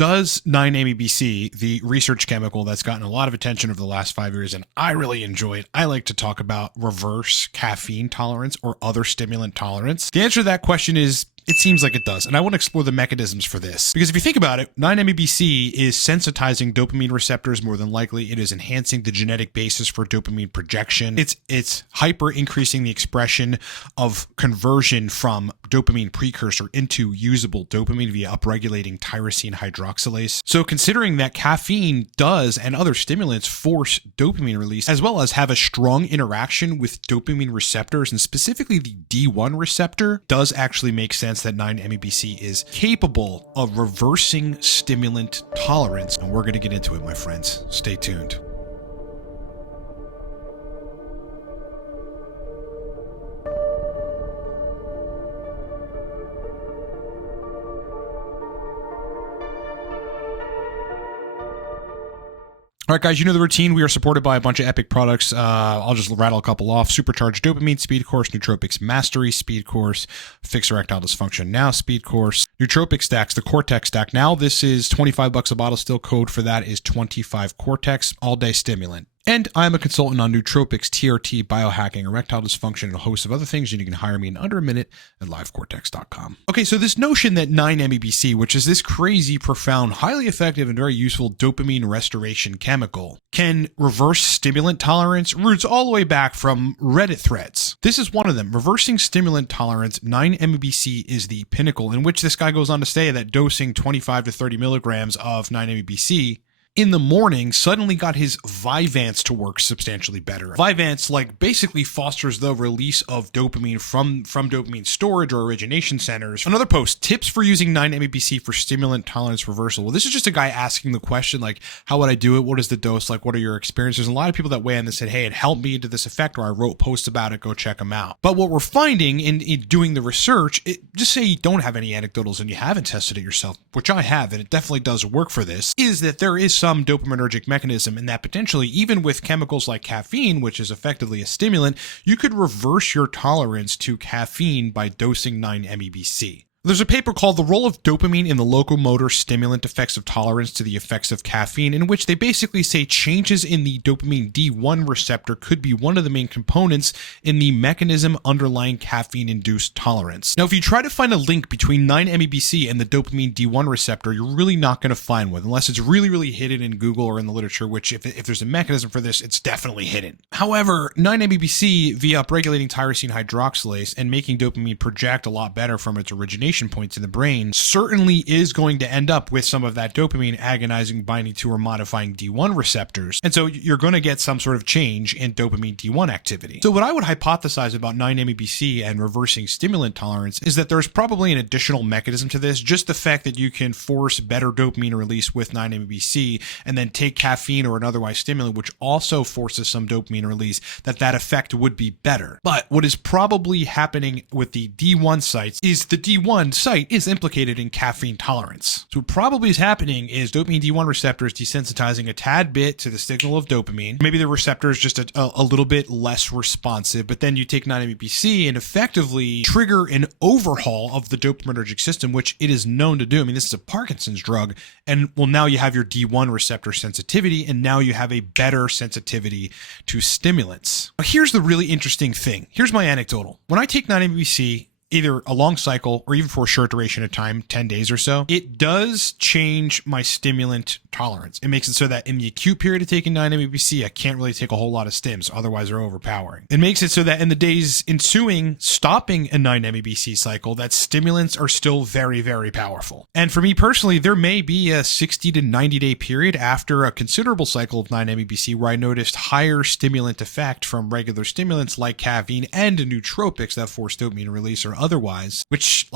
Does 9-MEBC, the research chemical that's gotten a lot of attention over the last 5 years, and I really enjoy it, I like to talk about reverse caffeine tolerance or other stimulant tolerance? The answer to that question is, it seems like it does, and I want to explore the mechanisms for this. Because if you think about it, 9-MEBC is sensitizing dopamine receptors more than likely. It is enhancing the genetic basis for dopamine projection. It's hyper increasing the expression of conversion from dopamine precursor into usable dopamine via upregulating tyrosine hydroxylase. So considering that caffeine does, and other stimulants, force dopamine release, as well as have a strong interaction with dopamine receptors, and specifically the D1 receptor, does actually make sense that 9-MEBC is capable of reversing stimulant tolerance. And we're going to get into it, my friends. Stay tuned. All right, guys, you know the routine. We are supported by a bunch of epic products. I'll just rattle a couple off. Supercharged Dopamine Speed Course, Nootropics Mastery Speed Course, Fix Erectile Dysfunction Now Speed Course, Nootropic Stacks, the Cortex Stack. Now this is $25 a bottle. Still code for that is 25 Cortex, all-day stimulant. And I'm a consultant on nootropics, TRT, biohacking, erectile dysfunction, and a host of other things, and you can hire me in under a minute at livecortex.com. Okay, so this notion that 9-MEBC, which is this crazy, profound, highly effective, and very useful dopamine restoration chemical, can reverse stimulant tolerance, roots all the way back from Reddit threads. This is one of them. Reversing stimulant tolerance, 9-MEBC is the pinnacle, in which this guy goes on to say that dosing 25 to 30 milligrams of 9-MEBC in the morning suddenly got his Vyvanse to work substantially better. Vyvanse basically fosters the release of dopamine from dopamine storage or origination centers. Another post, tips for using 9-MEBC for stimulant tolerance reversal. Well, this is just a guy asking the question, how would I do it? What is the dose? What are your experiences? And a lot of people that weigh in that said, hey, it helped me to this effect, or I wrote posts about it, go check them out. But what we're finding in doing the research, just say you don't have any anecdotals and you haven't tested it yourself, which I have, and it definitely does work for this, is that there is some dopaminergic mechanism, and that potentially, even with chemicals like caffeine, which is effectively a stimulant, you could reverse your tolerance to caffeine by dosing 9-MEBC. There's a paper called The Role of Dopamine in the Locomotor Stimulant Effects of Tolerance to the Effects of Caffeine, in which they basically say changes in the dopamine D1 receptor could be one of the main components in the mechanism underlying caffeine-induced tolerance. Now, if you try to find a link between 9-MEBC and the dopamine D1 receptor, you're really not going to find one, unless it's really, really hidden in Google or in the literature, which if there's a mechanism for this, it's definitely hidden. However, 9-MEBC, via upregulating tyrosine hydroxylase and making dopamine project a lot better from its origination points in the brain, certainly is going to end up with some of that dopamine agonizing, binding to, or modifying D1 receptors. And so you're going to get some sort of change in dopamine D1 activity. So what I would hypothesize about 9-MEBC and reversing stimulant tolerance is that there's probably an additional mechanism to this, just the fact that you can force better dopamine release with 9-MEBC and then take caffeine or an otherwise stimulant, which also forces some dopamine release, that effect would be better. But what is probably happening with the D1 sites is the D1 site is implicated in caffeine tolerance. So what probably is happening is dopamine D1 receptors desensitizing a tad bit to the signal of dopamine. Maybe the receptor is just a little bit less responsive, but then you take 9-MEBC and effectively trigger an overhaul of the dopaminergic system, which it is known to do. I mean, this is a Parkinson's drug, and well, now you have your D1 receptor sensitivity, and now you have a better sensitivity to stimulants. Now, here's the really interesting thing. Here's my anecdotal. When I take 9-MEBC, either a long cycle or even for a short duration of time, 10 days or so, it does change my stimulant tolerance. It makes it so that in the acute period of taking 9-MEBC, I can't really take a whole lot of stims, otherwise they're overpowering. It makes it so that in the days ensuing stopping a 9-MEBC cycle, that stimulants are still very, very powerful. And for me personally, there may be a 60 to 90 day period after a considerable cycle of 9-MEBC where I noticed higher stimulant effect from regular stimulants like caffeine and nootropics that force dopamine release or otherwise, which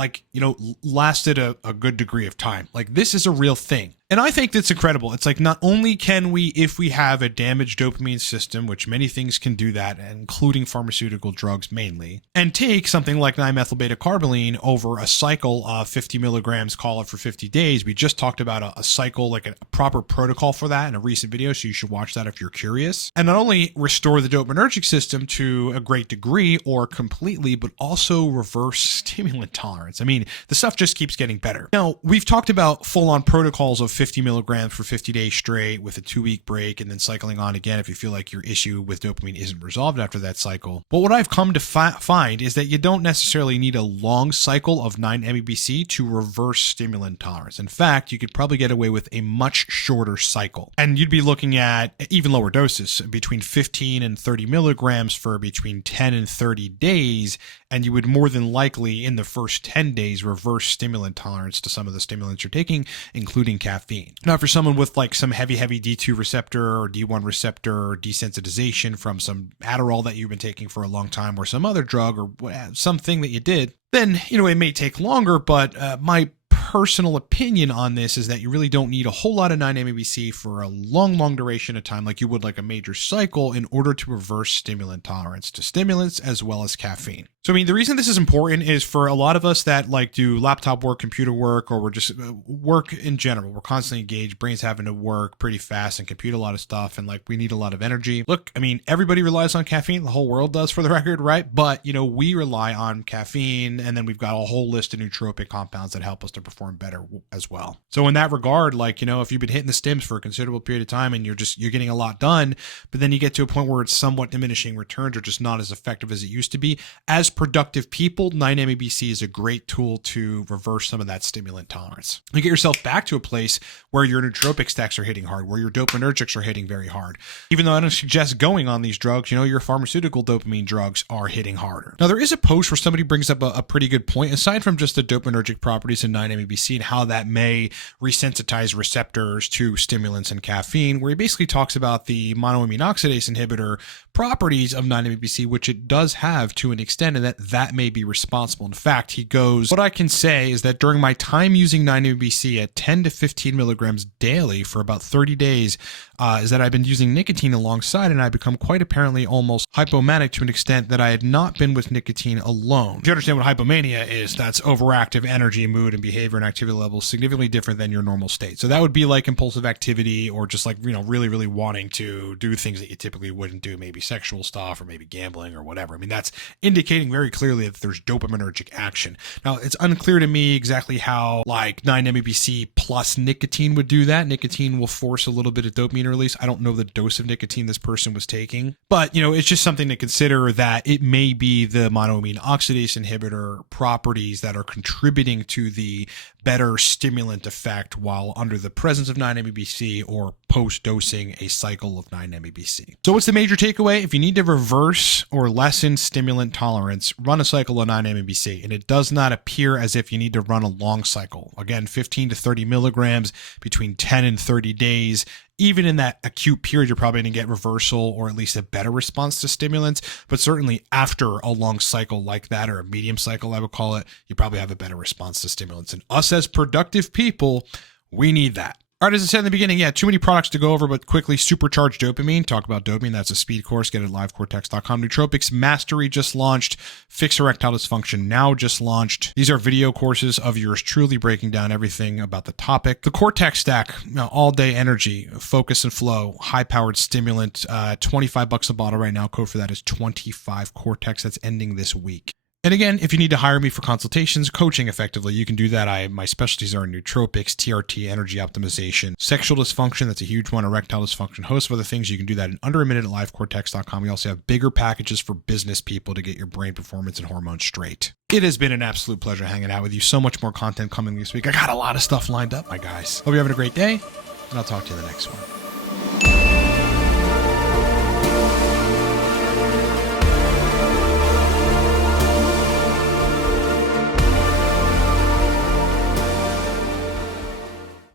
lasted a good degree of time. This is a real thing. And I think that's incredible. It's like, not only can we, if we have a damaged dopamine system, which many things can do that, including pharmaceutical drugs mainly, and take something like 9-methyl-beta-carboline over a cycle of 50 milligrams, call it for 50 days. We just talked about a cycle, like a proper protocol for that in a recent video, so you should watch that if you're curious. And not only restore the dopaminergic system to a great degree or completely, but also reverse stimulant tolerance. I mean, the stuff just keeps getting better. Now, we've talked about full-on protocols of 50 milligrams for 50 days straight with a 2-week break and then cycling on again if you feel like your issue with dopamine isn't resolved after that cycle. But what I've come to find is that you don't necessarily need a long cycle of 9-MeBC to reverse stimulant tolerance. In fact, you could probably get away with a much shorter cycle. And you'd be looking at even lower doses, between 15 and 30 milligrams for between 10 and 30 days, and you would more than likely in the first 10 days reverse stimulant tolerance to some of the stimulants you're taking, including caffeine. Now, for someone with like some heavy D2 receptor or D1 receptor desensitization from some Adderall that you've been taking for a long time or some other drug or something that you did, then, it may take longer, but my personal opinion on this is that you really don't need a whole lot of 9-MeBC for a long duration of time like you would like a major cycle in order to reverse stimulant tolerance to stimulants as well as caffeine. So, I mean, the reason this is important is for a lot of us that like do laptop work, computer work, or we're just work in general. We're constantly engaged, brains having to work pretty fast and compute a lot of stuff, and like we need a lot of energy. Look, I mean, everybody relies on caffeine. The whole world does, for the record, right? But, we rely on caffeine, and then we've got a whole list of nootropic compounds that help us to perform better as well. So in that regard, like, if you've been hitting the stims for a considerable period of time and you're getting a lot done, but then you get to a point where it's somewhat diminishing returns or just not as effective as it used to be, as productive people, 9-MeBC is a great tool to reverse some of that stimulant tolerance. You get yourself back to a place where your nootropic stacks are hitting hard, where your dopaminergics are hitting very hard. Even though I don't suggest going on these drugs, your pharmaceutical dopamine drugs are hitting harder. Now, there is a post where somebody brings up a pretty good point, aside from just the dopaminergic properties of 9-MeBC and how that may resensitize receptors to stimulants and caffeine, where he basically talks about the monoamine oxidase inhibitor properties of 9-MeBC, which it does have to an extent, and that may be responsible. In fact, he goes, what I can say is that during my time using 9-MeBC at 10 to 15 milligrams daily for about 30 days, is that I've been using nicotine alongside, and I become quite apparently almost hypomanic to an extent that I had not been with nicotine alone. If you understand what hypomania is, that's overactive energy, mood, and behavior and activity levels significantly different than your normal state. So that would be like impulsive activity or just like, really wanting to do things that you typically wouldn't do, maybe sexual stuff or maybe gambling or whatever. I mean, that's indicating very clearly that there's dopaminergic action. Now, it's unclear to me exactly how like 9-MeBC plus nicotine would do that. Nicotine will force a little bit of dopamine release. I don't know the dose of nicotine this person was taking, but it's just something to consider that it may be the monoamine oxidase inhibitor properties that are contributing to the better stimulant effect while under the presence of 9-MeBC or post-dosing a cycle of 9-MeBC. So what's the major takeaway? If you need to reverse or lessen stimulant tolerance, run a cycle of 9-MeBC, and it does not appear as if you need to run a long cycle. Again, 15 to 30 milligrams between 10 and 30 days. Even in that acute period, you're probably going to get reversal or at least a better response to stimulants. But certainly after a long cycle like that, or a medium cycle, I would call it, you probably have a better response to stimulants. And us as productive people, we need that. All right, as I said in the beginning, too many products to go over, but quickly, supercharged dopamine. Talk about dopamine. That's a speed course. Get it at livecortex.com. Nootropics Mastery just launched. Fix Erectile Dysfunction Now just launched. These are video courses of yours truly breaking down everything about the topic. The Cortex Stack, all day energy, focus and flow, high-powered stimulant, $25 a bottle right now. Code for that is 25 Cortex. That's ending this week. And again, if you need to hire me for consultations, coaching effectively, you can do that. My specialties are nootropics, TRT, energy optimization, sexual dysfunction, that's a huge one, erectile dysfunction, host of other things. You can do that in under a minute at livecortex.com. We also have bigger packages for business people to get your brain performance and hormones straight. It has been an absolute pleasure hanging out with you. So much more content coming this week. I got a lot of stuff lined up, my guys. Hope you're having a great day, and I'll talk to you in the next one.